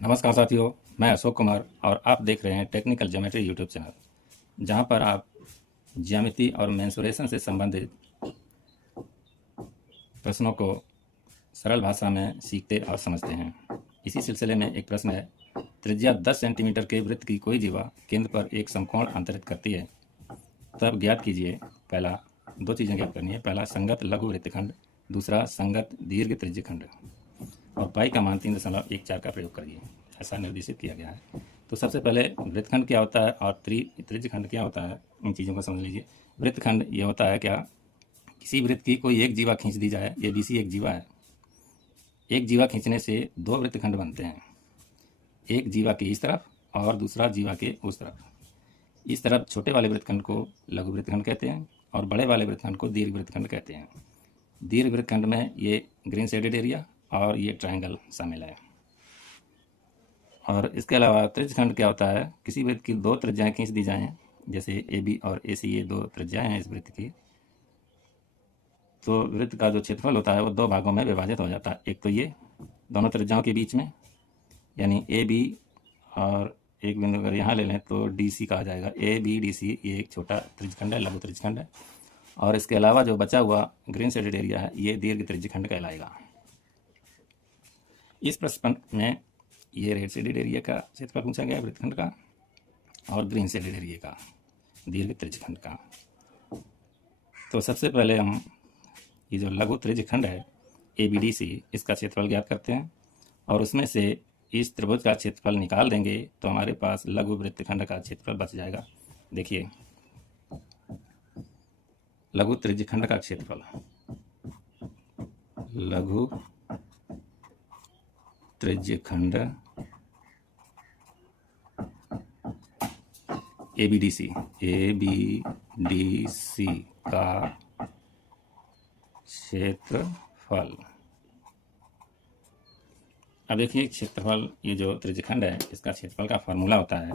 नमस्कार साथियों, मैं अशोक कुमार और आप देख रहे हैं टेक्निकल ज्योमेट्री यूट्यूब चैनल, जहां पर आप ज्यामिति और मेंसुरेशन से संबंधित प्रश्नों को सरल भाषा में सीखते और समझते हैं। इसी सिलसिले में एक प्रश्न है, त्रिज्या 10 सेंटीमीटर के वृत्त की कोई जीवा केंद्र पर एक समकोण अंतरित करती है, तब ज्ञात कीजिए। पहला, दो चीज़ें ज्ञात करनी है। पहला, संगत लघु वृत्तखंड, दूसरा संगत दीर्घ त्रिज्यखंड, और पाई का मान 3.14 का प्रयोग करिए, ऐसा निर्देशित किया गया है। तो सबसे पहले वृत्तखंड क्या होता है और त्रिज्यखंड क्या होता है, इन चीज़ों को समझ लीजिए। वृत्तखंड ये होता है क्या, किसी वृत्त की कोई एक जीवा खींच दी जाए, ये बीसी एक जीवा है। एक जीवा खींचने से दो वृत्तखंड बनते हैं, एक जीवा के इस तरफ और दूसरा जीवा के उस तरफ। इस तरफ छोटे वाले वृत्तखंड को लघु वृत्तखंड कहते हैं और बड़े वाले वृत्तखंड को दीर्घ वृत्तखंड कहते हैं। दीर्घ वृत्तखंड में ये ग्रीन शेडेड एरिया और ये ट्रायंगल शामिल है। और इसके अलावा त्रिज्यखंड क्या होता है, किसी वृत्त की दो त्रिज्याएं खींच दी जाएं, जैसे ए बी और ए सी, ये दो त्रिज्याएं हैं इस वृत्त की। तो वृत्त का जो क्षेत्रफल होता है वो दो भागों में विभाजित हो जाता है। एक तो ये दोनों त्रिज्याओं के बीच में, यानी ए बी, और एक बिंदु अगर यहाँ ले लें तो डी सी कहा जाएगा। ए बी डी सी ये एक छोटा त्रिज्यखंड है, लघु त्रिज्यखंड है। और इसके अलावा जो बचा हुआ ग्रीन शेडेड एरिया है, ये दीर्घ त्रिज्यखंड कहलाएगा। इस प्रश्न में ये रेड शेडेड एरिया का क्षेत्रफल पूछा गया है वृत्तखंड का, और ग्रीन शेडेड एरिया का दीर्घ त्रिज्यखंड का। तो सबसे पहले हम ये जो लघु त्रिज्यखंड है ए बी डी सी, इसका क्षेत्रफल ज्ञात करते हैं और उसमें से इस त्रिभुज का क्षेत्रफल निकाल देंगे तो हमारे पास लघु वृत्तखंड का क्षेत्रफल बच जाएगा। देखिए, लघु त्रिज्यखंड का क्षेत्रफल, लघु त्रिज्यखंड ए बी डी सी का क्षेत्रफल। अब देखिए क्षेत्रफल, ये जो त्रिज्यखंड है इसका क्षेत्रफल का फॉर्मूला होता है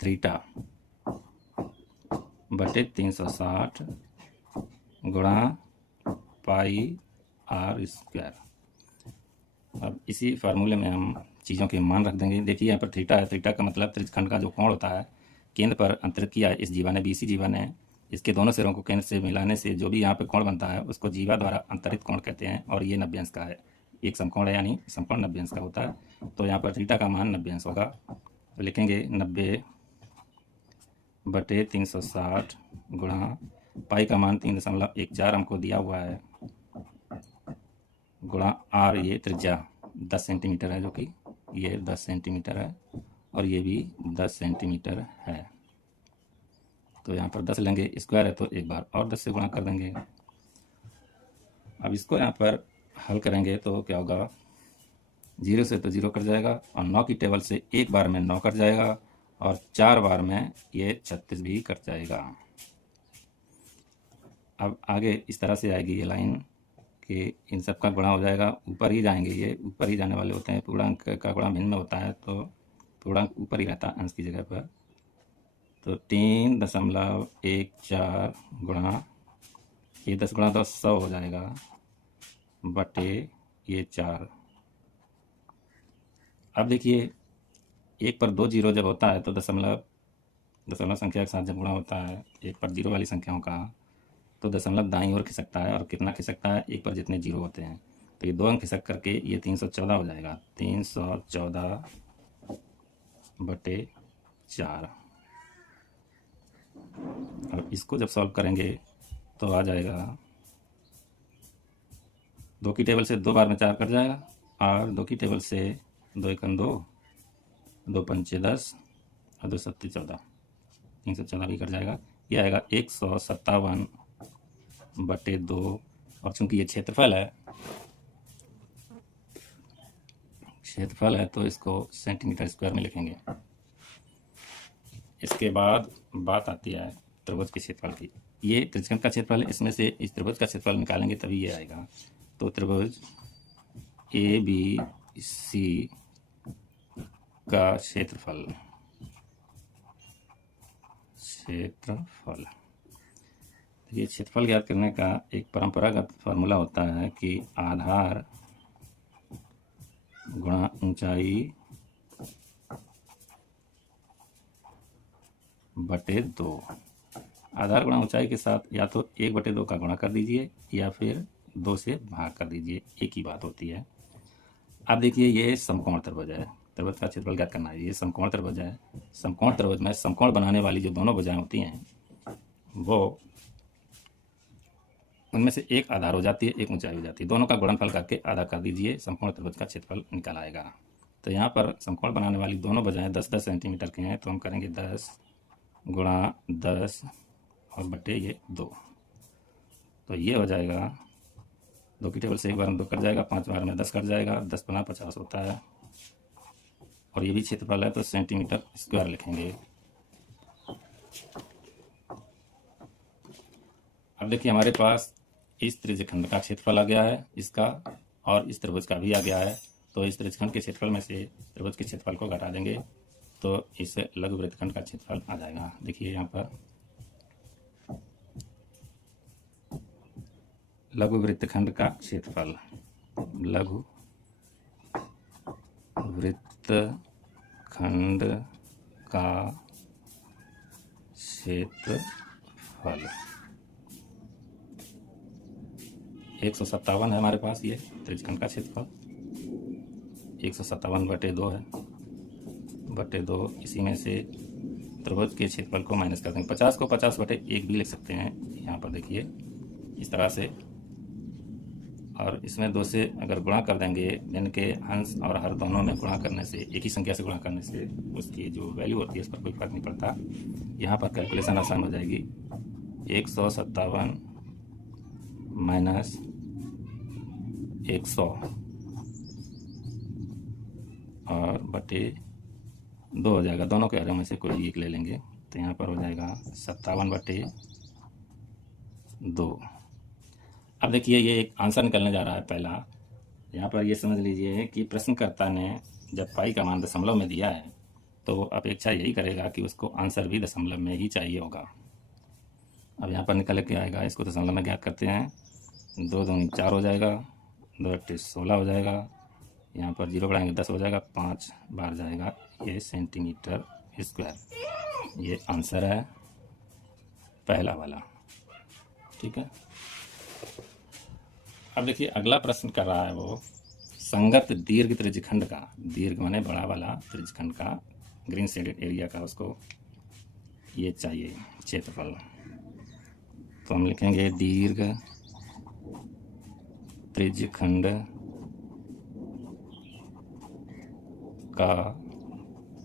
थीटा बटे 360 गुणा पाई आर स्क्वायर। अब इसी फार्मूले में हम चीज़ों के मान रख देंगे। देखिए यहाँ पर थीटा है, थीटा का मतलब त्रिज्यखंड का जो कोण होता है, केंद्र पर अंतरित किया है इस जीवा ने, बीसी जीवा ने। इसके दोनों सिरों को केंद्र से मिलाने से जो भी यहाँ पे कोण बनता है उसको जीवा द्वारा अंतरित कोण कहते हैं, और ये 90 अंश का है। एक समकोण है, यानी समकोण 90 अंश का होता है। तो यहाँ पर थीटा का मान 90 अंश होगा, तो लिखेंगे 90 बटे 360 गुणा पाई का मान 3.14 हमको दिया हुआ है, गुणा आर, ये त्रिज्या 10 सेंटीमीटर है, जो कि ये 10 सेंटीमीटर है और ये भी 10 सेंटीमीटर है। तो यहाँ पर 10 लेंगे, स्क्वायर है तो एक बार और 10 से गुणा कर देंगे। अब इसको यहाँ पर हल करेंगे तो क्या होगा, 0 से तो 0 कट जाएगा और 9 की टेबल से एक बार में 9 कट जाएगा और 4 बार में ये 36 भी कट जाएगा। अब आगे इस तरह से आएगी ये लाइन कि इन सब का गुणा हो जाएगा, ऊपर ही जाएंगे, ये ऊपर ही जाने वाले होते हैं। पूर्णांक का गुणा भिन्न में होता है तो पूर्णांक ऊपर ही रहता है अंश की जगह पर। तो 3.14 गुणा ये 10 गुणा 10 100 हो जाएगा, बटे ये 4। अब देखिए, एक पर दो जीरो जब होता है तो दशमलव संख्या के साथ जब गुणा होता है एक पर जीरो वाली संख्याओं का, तो दशमलव दाईं ओर खिसकता है। और कितना खिसकता है, एक पर जितने जीरो होते हैं। तो ये 2 अंक खिसक करके ये 314 हो जाएगा, 314 बटे 4। और इसको जब सॉल्व करेंगे तो आ जाएगा, 2 की टेबल से 2 बार में 4 कट जाएगा, और 2 की टेबल से 2 एकम 2, 2 पंचे 10 और 2 सत्ती 14, 314 भी कट जाएगा। ये आएगा 157 बटे 2। और चूंकि ये क्षेत्रफल है तो इसको सेंटीमीटर स्क्वायर में लिखेंगे। इसके बाद बात आती है त्रिभुज के क्षेत्रफल की। ये त्रिज्यखंड का क्षेत्रफल है, इसमें से इस त्रिभुज का क्षेत्रफल निकालेंगे तभी ये आएगा। तो त्रिभुज ए बी सी का क्षेत्रफल ये क्षेत्रफल ज्ञात करने का एक परंपरागत फार्मूला होता है कि आधार गुणा ऊंचाई बटे 2। आधार गुणा ऊंचाई के साथ या तो 1/2 का गुणा कर दीजिए या फिर 2 से भाग कर दीजिए, एक ही बात होती है। अब देखिए ये समकोण त्रिभुज है, त्रिभुज का क्षेत्रफल ज्ञात करना है। ये समकोण त्रिभुज है। समकोण त्रिभुज में समकोण बनाने वाली जो दोनों भुजाएं होती हैं वो उनमें से एक आधार हो जाती है, एक ऊंचाई हो जाती है। दोनों का गुणनफल करके आधा कर दीजिए, समकोण त्रिभुज का क्षेत्रफल निकल आएगा। तो यहाँ पर समकोण बनाने वाली दोनों भुजाएं 10-10 सेंटीमीटर के हैं, तो हम करेंगे 10 गुणा 10 और बटे ये 2। तो ये हो जाएगा 2 की टेबल से एक बार में 2 कट जाएगा, 5 बार में 10 कट जाएगा, 10 × 50 होता है। और ये भी क्षेत्रफल है तो सेंटीमीटर स्क्वायर लिखेंगे। अब देखिए हमारे पास इस त्रिज्यखंड का क्षेत्रफल आ गया है इसका, और इस त्रिभुज का भी आ गया है। तो इस त्रिज्यखंड के क्षेत्रफल में से त्रिभुज के क्षेत्रफल को घटा देंगे तो इस लघु वृत्तखंड का क्षेत्रफल आ जाएगा। देखिए यहाँ पर लघु वृत्तखंड का क्षेत्रफल, लघु वृत्तखंड का क्षेत्रफल 157 है हमारे पास। ये त्रिज्यखंड का क्षेत्रफल 157 बटे 2 है, बटे 2। इसी में से त्रिभुज के क्षेत्रफल को माइनस कर देंगे। 50 को 50 बटे 1 भी लिख सकते हैं यहाँ पर, देखिए इस तरह से। और इसमें 2 से अगर गुणा कर देंगे, इनके अंश और हर दोनों में गुणा करने से, एक ही संख्या से गुणा करने से उसकी जो वैल्यू होती है उस पर कोई फर्क नहीं पड़ता। यहाँ पर कैलकुलेशन आसान हो जाएगी। 157 माइनस 100 और बटे 2 हो जाएगा। दोनों के हरों में से कोई एक ले लेंगे तो यहाँ पर हो जाएगा 57 बटे 2। अब देखिए ये एक आंसर निकलने जा रहा है पहला। यहाँ पर ये समझ लीजिए कि प्रश्नकर्ता ने जब पाई का मान दशमलव में दिया है तो वो अपेक्षा यही करेगा कि उसको आंसर भी दशमलव में ही चाहिए होगा। अब यहाँ पर निकल के आएगा, इसको दशमलव में ज्ञात करते हैं। 2 दूनी 4 हो जाएगा, 2 अट्ठे 16 हो जाएगा, यहाँ पर 0 बढ़ाएंगे 10 हो जाएगा, 5 बार जाएगा ये सेंटीमीटर स्क्वायर। ये आंसर है पहला वाला, ठीक है। अब देखिए अगला प्रश्न कर रहा है वो संगत दीर्घ त्रिज्यखंड का, दीर्घ माने बड़ा वाला त्रिज्यखंड का, ग्रीन शेडेड एरिया का उसको ये चाहिए क्षेत्रफल। तो हम लिखेंगे दीर्घ त्रिज्यखंड का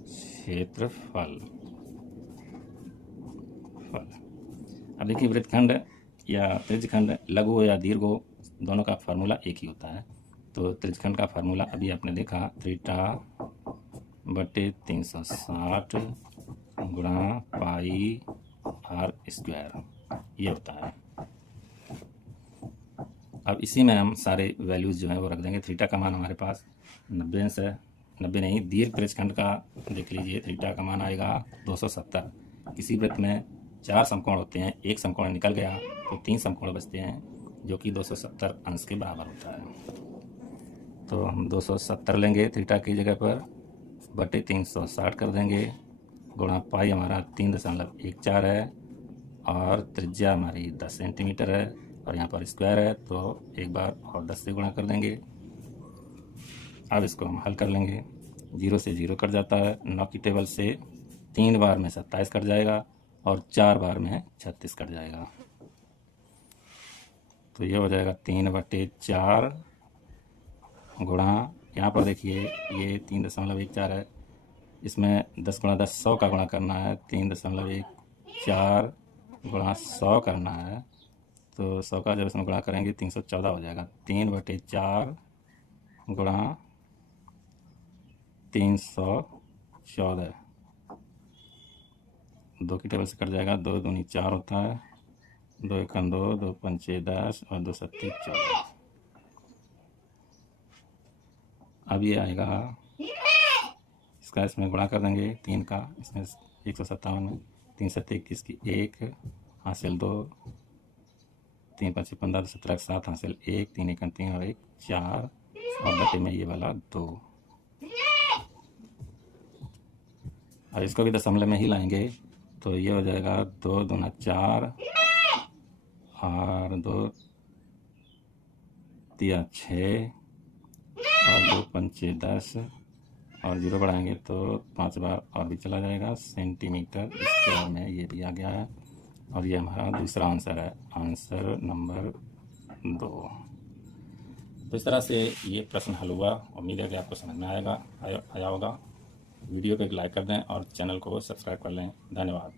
क्षेत्रफल। अब देखिए वृत्तखंड या त्रिज्यखंड, लघु हो या दीर्घ हो, दोनों का फार्मूला एक ही होता है। तो त्रिज्यखंड का फार्मूला अभी आपने देखा, थीटा बटे 360 गुणा पाई आर स्क्वायर, ये होता है। अब इसी में हम सारे वैल्यूज़ जो हैं वो रख देंगे। थीटा का मान हमारे पास 90 अंश है, 90 नहीं, दीर्घ त्रिज्यखंड का देख लीजिए, थीटा का मान आएगा 270। किसी वृत्त में 4 समकोण होते हैं, एक समकोण निकल गया तो 3 समकोण बचते हैं जो कि 270 अंश के बराबर होता है। तो हम 270 लेंगे थीटा की जगह पर, बटे 360 कर देंगे, गुणा पाई हमारा 3.14 है और त्रिज्या हमारी 10 सेंटीमीटर है और यहाँ पर स्क्वायर है तो एक बार और 10 से गुणा कर देंगे। अब इसको हम हल कर लेंगे। 0 से 0 कट जाता है, 9 की टेबल से 3 बार में 27 कट जाएगा और 4 बार में 36 कट जाएगा। तो ये हो जाएगा 3/4 गुणा, यहाँ पर देखिए ये 3.14 है, इसमें 10 × 10 100 का गुणा करना है, 3.14 गुणा 100 करना है। तो 100 का जब इसमें गुणा करेंगे 314 हो जाएगा। 3/4 गुणा 314, 2 की टेबल से कट जाएगा, 2 दूनी 4 होता है, 2 एकम 2, 2 पंचे 10 और 2 सत्ती 14। अब ये आएगा, इसका इसमें गुणा कर देंगे 3 का, इसमें 157 में 3 सत्ते 21 की 1 हासिल 2, 3 पंचे 15, 17 7 हासिल 1, 3 एकम 3 और 1 4 और बटे में ये वाला 2। और इसको भी दशमलव में ही लाएंगे तो ये हो जाएगा 2 दूना 4 और 2 तिया 6 और 2 पंचे 10 और 0 बढ़ाएंगे तो 5 बार और भी चला जाएगा सेंटीमीटर स्क्वायर में। ये भी आ गया है और ये हमारा दूसरा आंसर है, आंसर नंबर 2। तो इस तरह से ये प्रश्न हल हुआ। उम्मीद है कि आपको समझ में आया होगा। वीडियो को एक लाइक कर दें और चैनल को सब्सक्राइब कर लें। धन्यवाद।